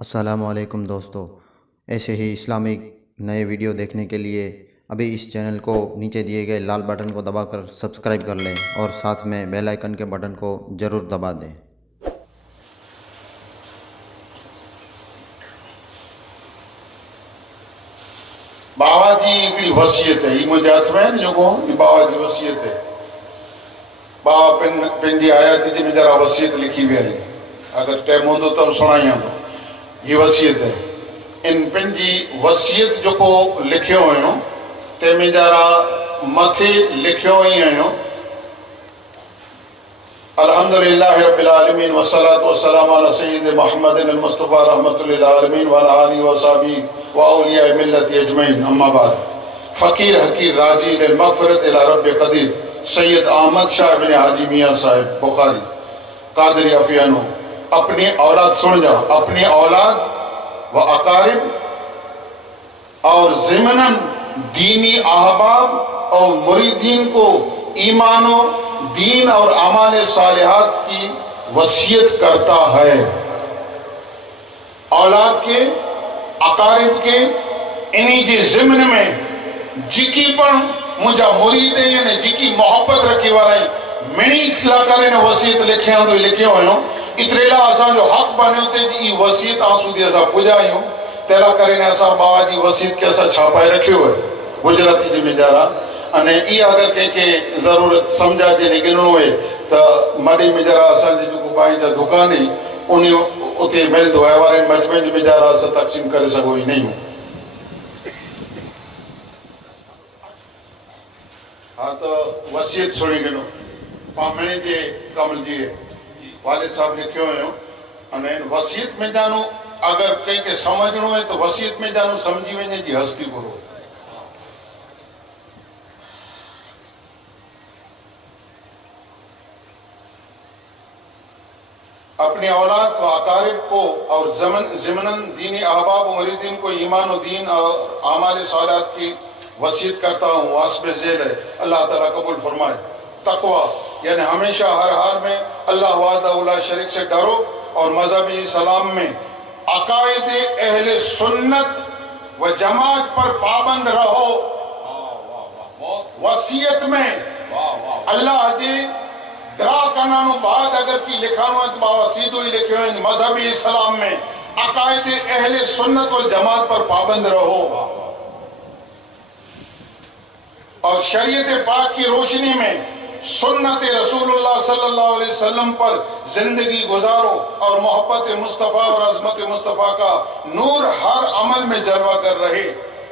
السلام علیکم دوستو، ایسے ہی اسلامک نئے ویڈیو دیکھنے کے لیے ابھی اس چینل کو نیچے دیے گئے لال بٹن کو دبا کر سبسکرائب کر لیں اور ساتھ میں بیل آئیکن کے بٹن کو ضرور دبا دیں۔ بابا جی ایک وصیت ہے، یہ مجھے ہاتھ میں جو کو یہ بابا جی وصیت ہے۔ بابا پن جی آیات جی میں ذرا وصیت لکھی بھی ہے، اگر ٹائم ہو تو سنائیاں تو یہ وصیت ہے۔ ان پن جی وصیت جو کو لکھیو ہوئے تے میں ذرا متھے لکھیو ہی ہیں الحمدللہ رب العالمین والصلاة والسلام علی سید محمد المصطفیٰ رحمت للعالمین وعلی آلہ وصحبہ واولیاء ملت اجمعین، اما بعد۔ فقیر حقیر راجی للمغفرت الى رب قدیر سید احمد شاہ بن حاجی میاں صاحب بخاری قادری افیانو، اپنی اولاد سن جا، اپنی اولاد و اقارب اور ضمناً دینی احباب اور مریدین کو ایمان و دین اور اعمال صالحات کی وصیت کرتا ہے۔ اولاد کے، اقارب کے، انہی کے ضمن میں جکی پر مجھا مرید ہے یعنی جکی محبت رکھی وارے منی اطلاع کرے نے وصیت لکھے ہیں تو لکھے ہوئے ہوں اتریلا آسان جو حق بنے ہوتے یہ وصیت آنسو دی ایسا پجائی ہوں تیرا کرے نے ایسا بابا جی وصیت کیسا چھاپائے رکھے ہوئے گجراتی جی میں جا رہا انہیں ای اگر کہ ضرورت سمجھا جے لیکن ہوئے تو مڈی میں جرا آسان جی جو بائی دا دکانی انہیں اتے مل دو ایوارین مجمع جو میں جا رہا سے تقسیم کرے سکو ہی نہیں ہوں۔ ہاں تو وصیت سنی گنو پامنی جے کمل جی ہے والد صاحب لکھے ہوئے ہوں انہیں وصیت میں جانو اگر کہیں کہ سمجھنو ہے تو وصیت میں جانو سمجھی وینے جی ہستی کرو۔ اپنی اولاد و اقارب کو اور ضمناً دینی احباب و مریدین کو ایمان و دین اور اعمال صالحات کی وصیت کرتا ہوں۔ واسب ذیل ہے، اللہ تعالیٰ قبول فرمائے۔ تقوی یعنی ہمیشہ ہر حال میں اللہ وحدہ لا شریک سے ڈرو اور مذہبی اسلام میں عقائد اہل سنت و جماعت پر پابند رہو۔ وصیت میں اللہ جی درا کنانو بعد اگر کی لکھانو ہے تو وصیتو ہی لکھے ہیں مذہبی اسلام میں عقائد اہل سنت والجماعت پر پابند رہو اور شریعت پاک کی روشنی میں سنت رسول اللہ صلی اللہ علیہ وسلم پر زندگی گزارو اور محبت مصطفیٰ اور عظمت مصطفیٰ کا نور ہر عمل میں جلوہ کر رہے۔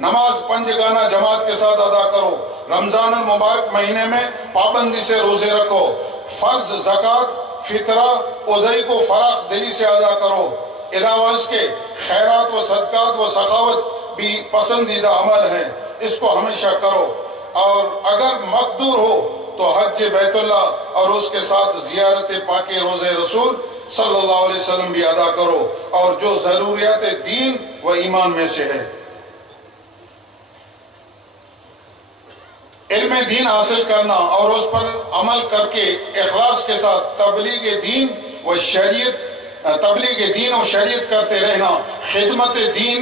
نماز 5 گانا جماعت کے ساتھ ادا کرو۔ رمضان المبارک مہینے میں پابندی سے روزے رکھو۔ فرض، زکوٰۃ، فطرہ، عزائی کو فراخ دلی سے ادا کرو۔ علاوہ اس کے خیرات و صدقات و سخاوت بھی پسندیدہ عمل ہے، اس کو ہمیشہ کرو۔ اور اگر مقدور ہو تو حج بیت اللہ اور اس کے ساتھ زیارت پاک روضہ رسول صلی اللہ علیہ وسلم بھی ادا کرو اور جو ضروریات دین و ایمان میں سے ہے۔ علم دین حاصل کرنا اور اس پر عمل کر کے اخلاص کے ساتھ تبلیغ دین و شریعت کرتے رہنا، خدمت دین،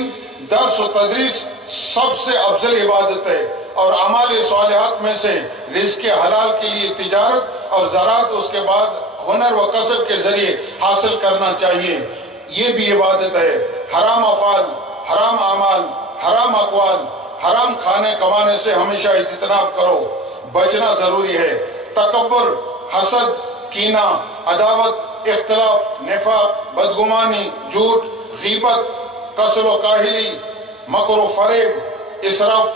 درس و تدریس سب سے افضل عبادت ہے اور اعمال صالحات میں سے رزق حلال کے لیے تجارت اور زراعت اس کے بعد ہنر و کسب کے ذریعے حاصل کرنا چاہیے، یہ بھی عبادت ہے۔ حرام افعال، حرام اعمال، حرام اقوال، حرام کھانے کمانے سے ہمیشہ اجتناب کرو، بچنا ضروری ہے۔ تکبر، حسد، کینہ، عداوت، اختلاف، نفاق، بدگمانی، جھوٹ، غیبت، کسل و کاہلی، مکر و فریب، اسراف،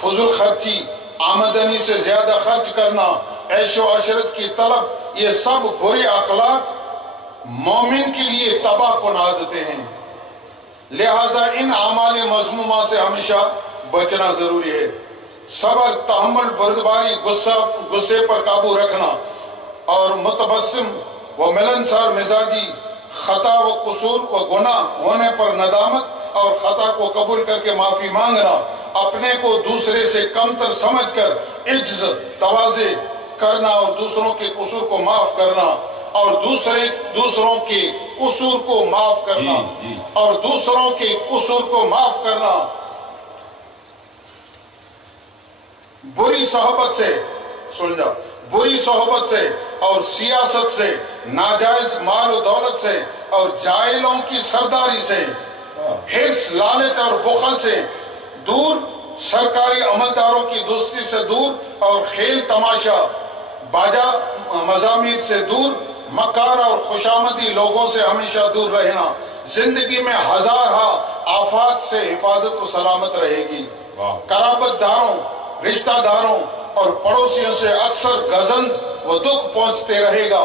فضول خرچی، آمدنی سے زیادہ خرچ کرنا، عیش و عشرت کی طلب، یہ سب برے اخلاق مومن کے لیے تباہ کن عادتیں ہیں، لہٰذا ان اعمال مذمومہ سے ہمیشہ بچنا ضروری ہے۔ صبر، تحمل، بردباری، غصے پر قابو رکھنا اور متبسم و ملنسار مزاجی، خطا و قصور و گناہ ہونے پر ندامت اور خطا کو قبول کر کے معافی مانگنا، اپنے کو دوسرے سے کمتر سمجھ کر عجز، تواضع کرنا اور دوسروں کے قصور کو معاف کرنا اور دوسروں کے قصور کو معاف کرنا اور دوسروں کے قصور کو معاف کرنا، بری صحبت سے، سن جاؤ، بری صحبت سے اور سیاست سے، ناجائز مال و دولت سے اور جاہلوں کی سرداری سے، حرص، لالچ اور بخل سے دور، سرکاری عملداروں کی دوستی سے دور اور کھیل تماشا، باجا مضامیر سے دور، مکار اور خوشامدی لوگوں سے ہمیشہ دور رہنا، زندگی میں ہزارہ آفات سے حفاظت و سلامت رہے گی۔ قرابت داروں، رشتہ داروں اور پڑوسیوں سے اکثر گزند و دکھ پہنچتے رہے گا،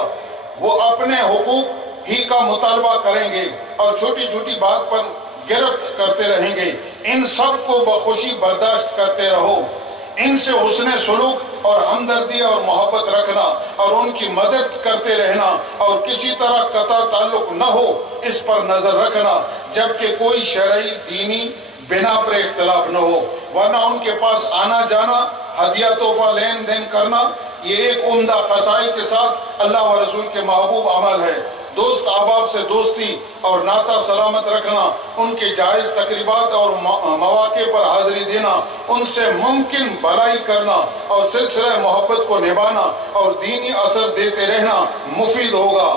وہ اپنے حقوق ہی کا مطالبہ کریں گے اور چھوٹی چھوٹی بات پر گرفت کرتے رہیں گے۔ ان سب کو بخوشی برداشت کرتے رہو، ان سے حسن سلوک اور ہمدردی اور محبت رکھنا اور ان کی مدد کرتے رہنا اور کسی طرح قطع تعلق نہ ہو اس پر نظر رکھنا، جبکہ کوئی شرعی دینی بنا پر اختلاف نہ ہو، ورنہ ان کے پاس آنا جانا، ہدیہ تحفہ لین دین کرنا یہ ایک عمدہ خصائل کے ساتھ اللہ و رسول کے محبوب عمل ہے۔ دوست احباب سے دوستی اور ناطہ سلامت رکھنا، ان کے جائز تقریبات اور مواقع پر حاضری دینا، ان سے ممکن بھلائی کرنا اور سلسلہ محبت کو نبھانا اور دینی اثر دیتے رہنا مفید ہوگا۔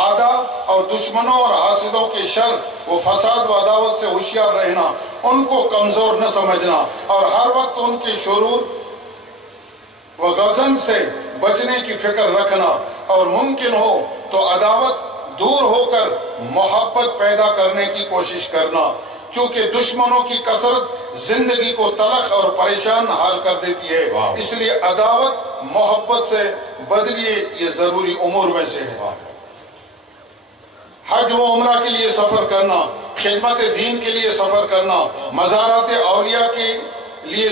آدھا اور دشمنوں اور حاسدوں کے شر و فساد و عداوت سے ہوشیار رہنا، ان کو کمزور نہ سمجھنا اور ہر وقت ان کے شرور و غضب سے بچنے کی فکر رکھنا اور ممکن ہو تو عداوت دور ہو کر محبت پیدا کرنے کی کوشش کرنا، چونکہ دشمنوں کی کثرت زندگی کو تلخ اور پریشان حال کر دیتی ہے، اس لیے عداوت محبت سے بدلیے، یہ ضروری امور میں سے ہے۔ حج و عمرہ کے لیے سفر کرنا، خدمت دین کے لیے سفر کرنا، مزارات اولیاء کے لیے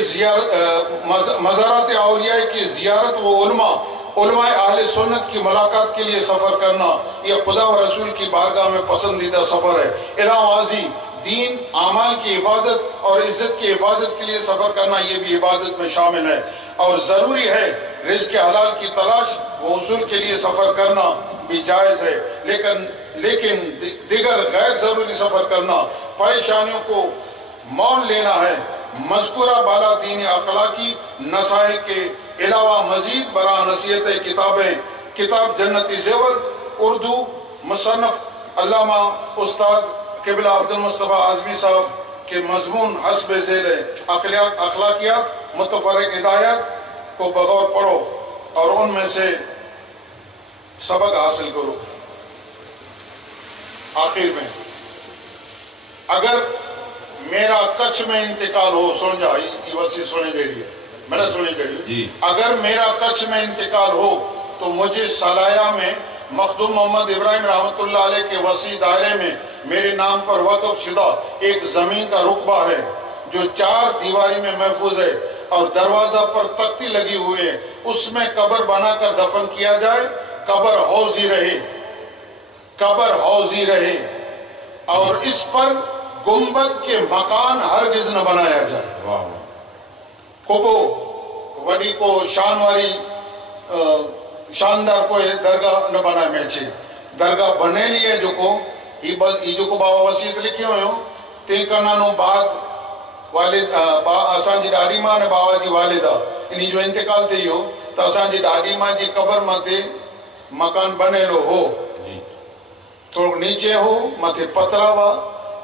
مزارات اولیاء کی زیارت و علماء اہل سنت کی ملاقات کے لیے سفر کرنا، یہ خدا و رسول کی بارگاہ میں پسندیدہ سفر ہے۔ الہی دین، اعمال کی حفاظت اور عزت کی حفاظت کے لیے سفر کرنا یہ بھی عبادت میں شامل ہے، اور ضروری ہے رزق حلال کی تلاش و حصول کے لیے سفر کرنا بھی جائز ہے، لیکن دیگر غیر ضروری سفر کرنا، پریشانیوں کو مول لینا ہے۔ مذکورہ بالا دین اخلاقی نصائح کے علاوہ مزید برآں نصیحت کتاب جنتی زیور، اردو، مصنف علامہ استاد قبلہ عبدالمصطفیٰ اعظمی صاحب کے مضمون حسب ذیل اخلاقیات متفرق ہدایات کو بغور پڑھو اور ان میں سے سبق حاصل کرو۔ آخر میں اگر میرا کچھ میں انتقال ہو، سن جا یہ وسیع سنے دے رہی ہے، میں نے سنی دے رہی ہے، اگر میرا کچھ میں انتقال ہو تو مجھے سلایہ میں مخدوم محمد ابراہیم رحمۃ اللہ علیہ کے وسیع دائرے میں میرے نام پر وقف شدہ ایک زمین کا رقبہ ہے جو 4 دیواری میں محفوظ ہے اور دروازہ پر تختی لگی ہوئی ہے، اس میں قبر بنا کر دفن کیا جائے، قبر حوضی رہے اور اس پر گنبد کے مکان ہرگز نہ بنایا جائے۔ کوبو وڈی کو شانواری شاندار کوئی درگاہ نہ بنائے میں چھے درگاہ بنے لیے جو کو بابا وسیعت لکھے ہوئے ہوں تے کنانو بعد والد اسان جی ڈاڈی ماں نے بابا جی والدہ انہی جو انتقال دے ہو تو اسان جی ڈاڈی ماں جی قبر ماتے مکان بنے لو ہو تھوڑا نیچے ہو ماتے پترا ہوا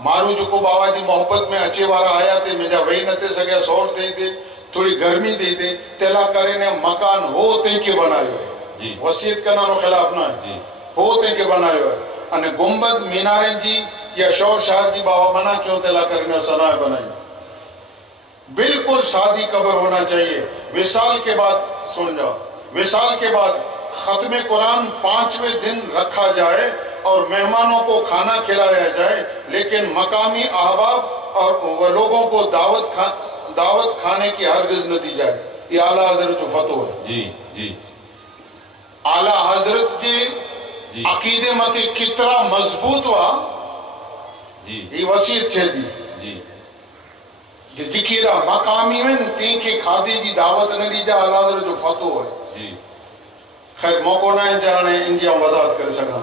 مارو جو کو بابا جی محبت میں اچھے بارا آیا تے مجھا وہی نہ تے سگیا سوڑ دے دے تھوڑی گرمی دے دے تیلا کرنے مکان ہو تے کے بنائے ہوئے وسیعت کنانو خلاف نہ ہے ہو تے کے بنائے ہوئے انہیں گنبد میناریں جی یا شور شہر جی بابا بنا کیوں تیلا کرنے سنائے بنائی بالکل سادی قبر ہونا چاہیے۔ وصال کے بعد سن جاؤ وصال کے بعد ختم قرآن 5ویں دن رکھا جائے اور مہمانوں کو کھانا کھلایا جائے لیکن مقامی احباب اور لوگوں کو دعوت کھانے کی ہرگز نہ دی جائے۔ یہ اعلیٰ حضرت جو فتو ہے اعلیٰ حضرت کے عقیدے متی کتنا مضبوط ہوا یہ وسیعت چھے دی جکیرہ مقامی میں تین کے کھادی جی دعوت نہ لی جا اعلیٰ حضرت جو فتو ہے خیر موقع نہ جانے ان کی ہم وضاحت کر سکاں